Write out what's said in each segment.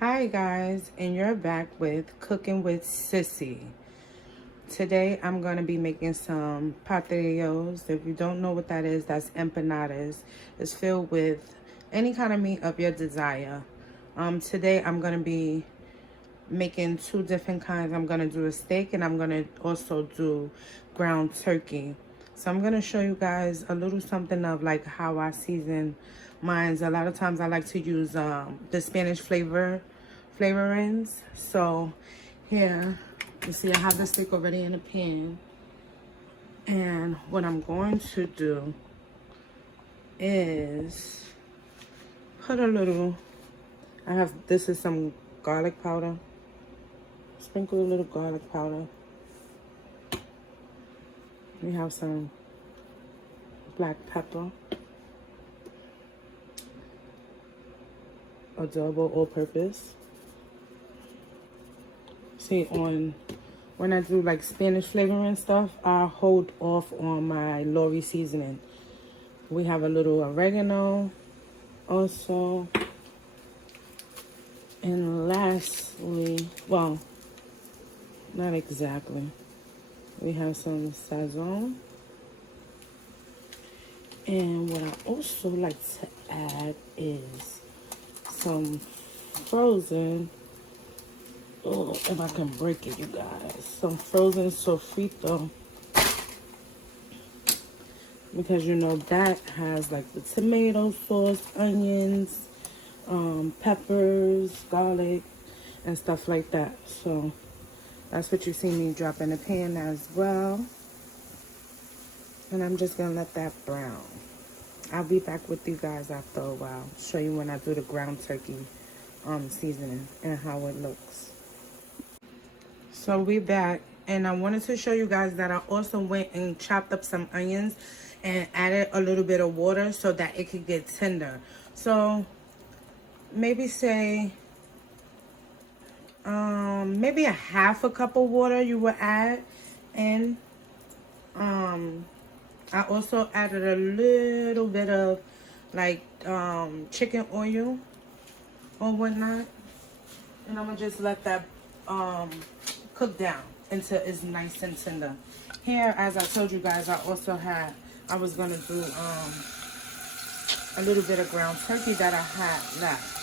Hi guys, and you're back with Cooking with Sissy. Today I'm going to be making some pastelillos. If you don't know what that is, that's empanadas. It's filled with any kind of meat of your desire. Today I'm going to be making two different kinds. I'm going to do a steak and I'm going to also do ground turkey. So I'm going to show you guys a little something of like how I season mines. A lot of times I like to use the Spanish flavorings. So here, you see I have the steak already in a pan. And what I'm going to do is put a little, this is some garlic powder. Sprinkle a little garlic powder. We have some black pepper, adobo all-purpose. See, when I do like Spanish flavoring stuff, I hold off on my Lori seasoning. We have a little oregano also. And lastly, well, not exactly. We have some sazon. And what I also like to add is some frozen, oh, if I can break it, you guys, some frozen sofrito. Because you know that has like the tomato sauce, onions, peppers, garlic, and stuff like that. So that's what you see me drop in the pan as well. And I'm just gonna let that brown. I'll be back with you guys after a while. Show you when I do the ground turkey seasoning and how it looks. So we back, and I wanted to show you guys that I also went and chopped up some onions and added a little bit of water so that it could get tender. So maybe say maybe a half a cup of water you would add. And I also added a little bit of like chicken oil or whatnot, and I'm gonna just let that cook down until it's nice and tender. Here, as I told you guys, I was gonna do a little bit of ground turkey that I had left.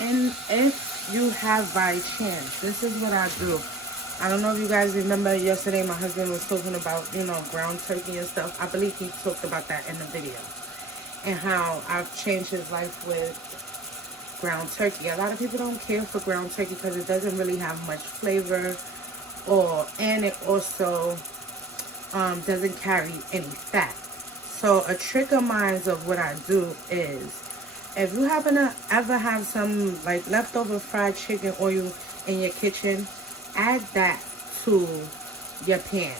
And if you have by chance, this is what I do. I don't know if you guys remember yesterday my husband was talking about, ground turkey and stuff. I believe he talked about that in the video. And how I've changed his life with ground turkey. A lot of people don't care for ground turkey because it doesn't really have much flavor, and it also doesn't carry any fat. So a trick of mine of what I do is, if you happen to ever have some like leftover fried chicken oil in your kitchen, add that to your pan.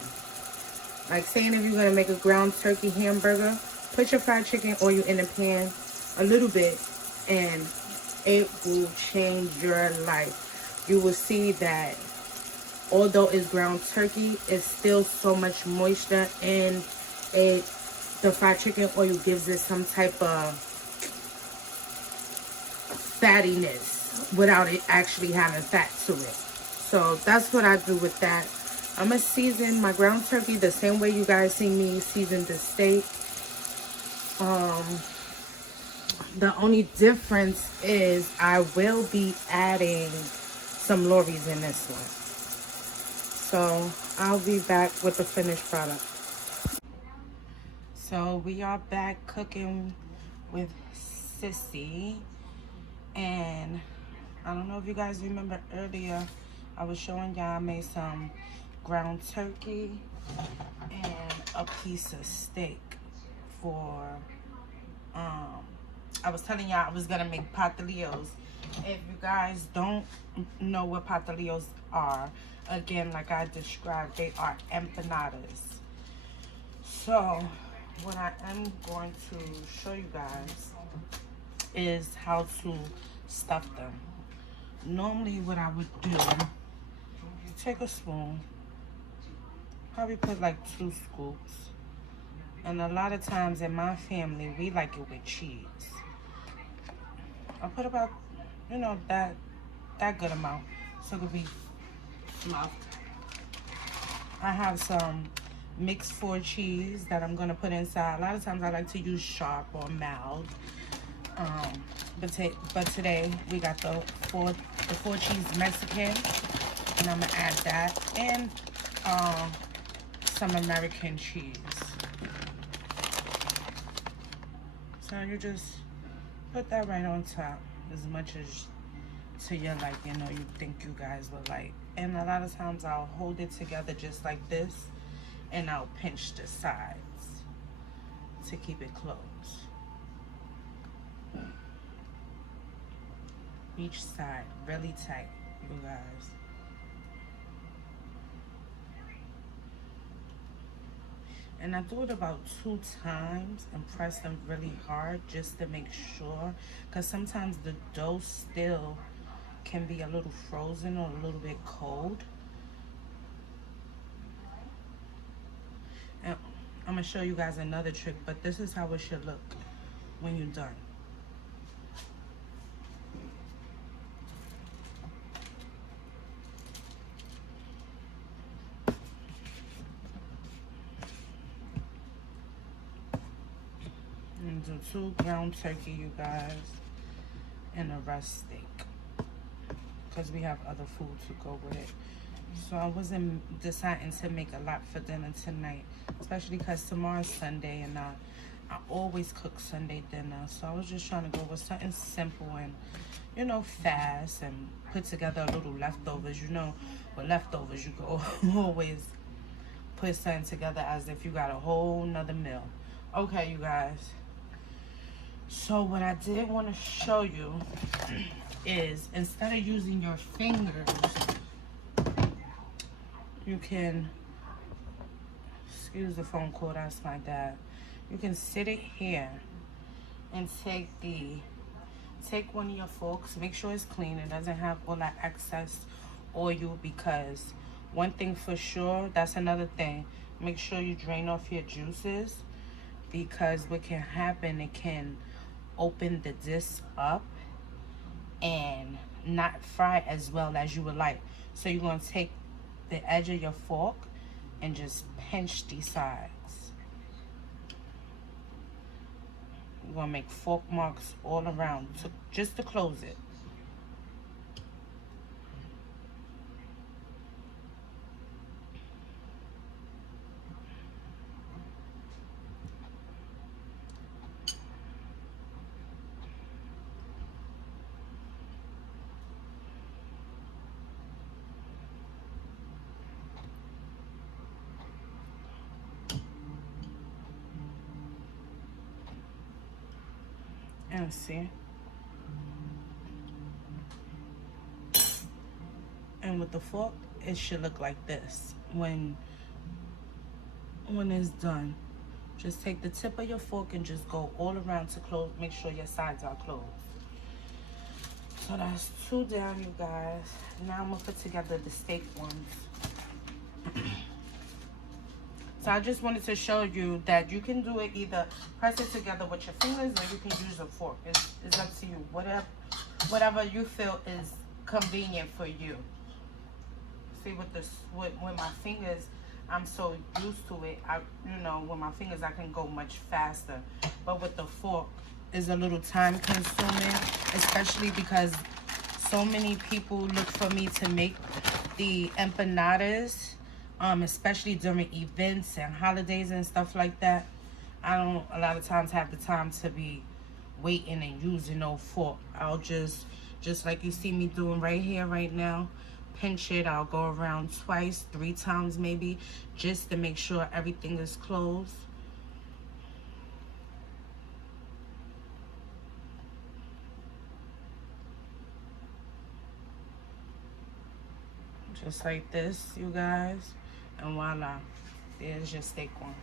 Like saying if you're gonna make a ground turkey hamburger, put your fried chicken oil in the pan a little bit, and it will change your life. You will see that although it's ground turkey, it's still so much moisture, and the fried chicken oil gives it some type of fattiness without it actually having fat to it. So that's what I do with that. I'm gonna season my ground turkey the same way you guys see me season the steak. The only difference is I will be adding some Lorries in this one. So I'll be back with the finished product. So we are back cooking with Sissy. And I don't know if you guys remember earlier, I was showing y'all I made some ground turkey and a piece of steak for I was telling y'all I was gonna make pastelillos. If you guys don't know what pastelillos are, again, like I described, they are empanadas. So what I am going to show you guys is how to stuff them. Normally what I would do, take a spoon, probably put like 2 scoops, and a lot of times in my family we like it with cheese. I put about, that that good amount so it could be fluffed. I have some mixed 4 cheese that I'm gonna put inside. A lot of times I like to use sharp or mild. But today we got the four cheese Mexican, and I'm gonna add that and some American cheese. So you just put that right on top as much as to your like, you know, you think you guys will like. And a lot of times I'll hold it together just like this, and I'll pinch the sides to keep it closed. Each side really tight, you guys. And I do it about 2 times and press them really hard just to make sure, because sometimes the dough still can be a little frozen or a little bit cold. And I'm gonna show you guys another trick, but this is how it should look when you're done. And do 2 ground turkey, you guys, and a rest steak, because we have other food to go with it. So I wasn't deciding to make a lot for dinner tonight, especially because tomorrow's Sunday, and I always cook Sunday dinner. So I was just trying to go with something simple and, you know, fast, and put together a little leftovers. You know, with leftovers, you can always put something together as if you got a whole nother meal. Okay, you guys. So what I did want to show you is, instead of using your fingers, you can, excuse the phone call, that's my dad. You can sit it here and take one of your forks, make sure it's clean, it doesn't have all that excess oil, because one thing for sure, that's another thing, make sure you drain off your juices, because what can happen, it can open the disc up and not fry as well as you would like. So you're going to take the edge of your fork and just pinch these sides. You're going to make fork marks all around just to close it. And see, and with the fork it should look like this when it's done. Just take the tip of your fork and just go all around to close, make sure your sides are closed. So that's 2 down, you guys. Now I'm gonna put together the steak ones. So I just wanted to show you that you can do it, either press it together with your fingers, or you can use a fork. It's up to you. Whatever you feel is convenient for you. See, with my fingers, I'm so used to it. You know, with my fingers I can go much faster. But with the fork, it's a little time consuming, especially because so many people look for me to make the empanadas. Especially during events and holidays and stuff like that. I don't a lot of times have the time to be waiting and using no fork. I'll just like you see me doing right here, right now, pinch it. I'll go around twice, 3 times maybe, just to make sure everything is closed. Just like this, you guys. And voila, there's your steak one.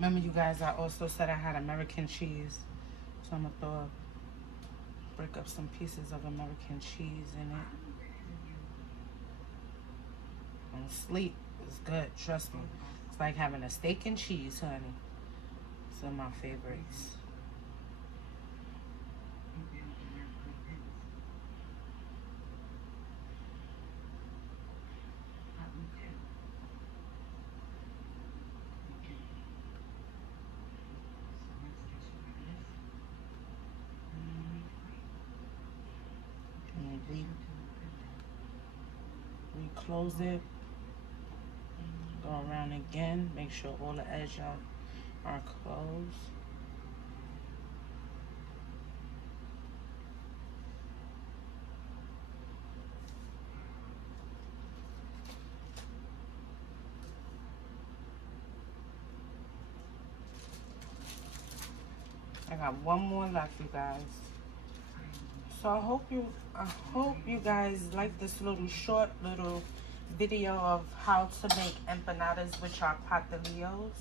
Remember, you guys, I also said I had American cheese. So I'm gonna break up some pieces of American cheese in it. And sleep is good, trust me. It's like having a steak and cheese, honey. Some of my favorites. And we close it. Go around again. Make sure all the edges are closed. I got one more left, you guys. So I hope you guys like this short little video of how to make empanadas, which are pastelillos.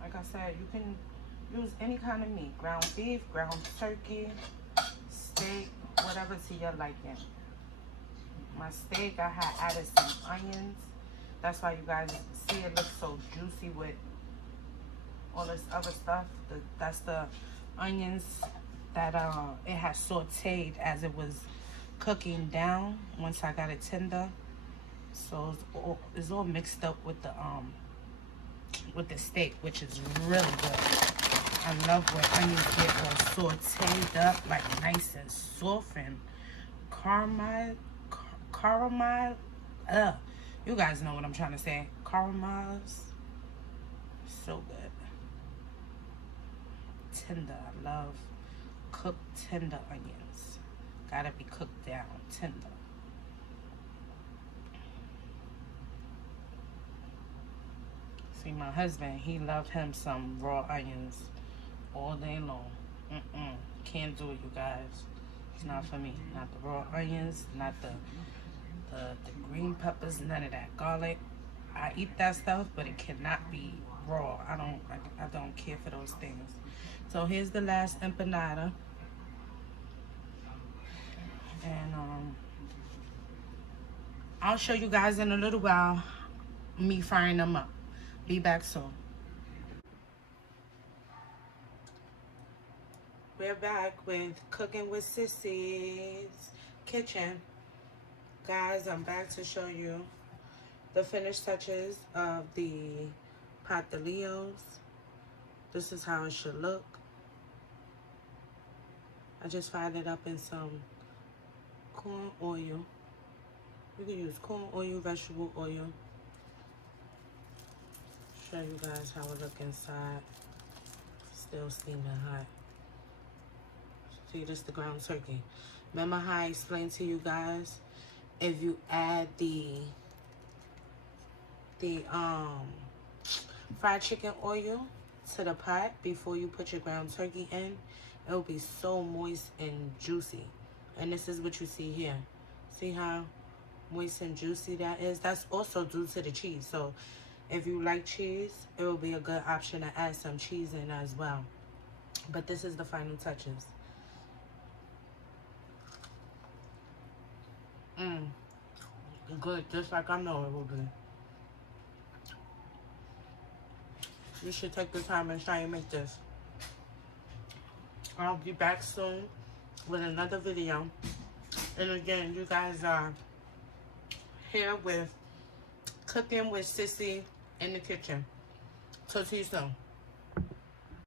Like I said, you can use any kind of meat, ground beef, ground turkey, steak, whatever to your liking. My steak, I had added some onions. That's why you guys see it looks so juicy with all this other stuff. That's the onions that it has sauteed as it was cooking down once I got it tender. So it's all mixed up with the steak, which is really good. I love when onions get all sauteed up, like nice and soft and caramel. You guys know what I'm trying to say. Caramels. So good. Tender. I love cooked tender onions. Gotta be cooked down tender. See, my husband, he loved him some raw onions all day long. Can't do it, you guys. It's not for me. Not the raw onions, not the green peppers, none of that. Garlic, I eat that stuff, but it cannot be raw. I don't care for those things. So here's the last empanada. And I'll show you guys in a little while me frying them up. Be back soon. We're back with Cooking with Sissy's Kitchen. Guys, I'm back to show you the finished touches of the pastelillos. This is how it should look. I just fried it up in some corn oil. You can use corn oil, vegetable oil. Show you guys how it look inside. Still steaming hot. See, this is the ground turkey. Remember how I explained to you guys, if you add the fried chicken oil to the pot before you put your ground turkey in, it will be so moist and juicy. And this is what you see here. See how moist and juicy that is? That's also due to the cheese. So if you like cheese, it will be a good option to add some cheese in as well. But this is the final touches. Good, just like I know it will be. You should take the time and try and make this. I'll be back soon with another video. And again, you guys are here with Cooking with Sissy in the Kitchen. Talk to you soon.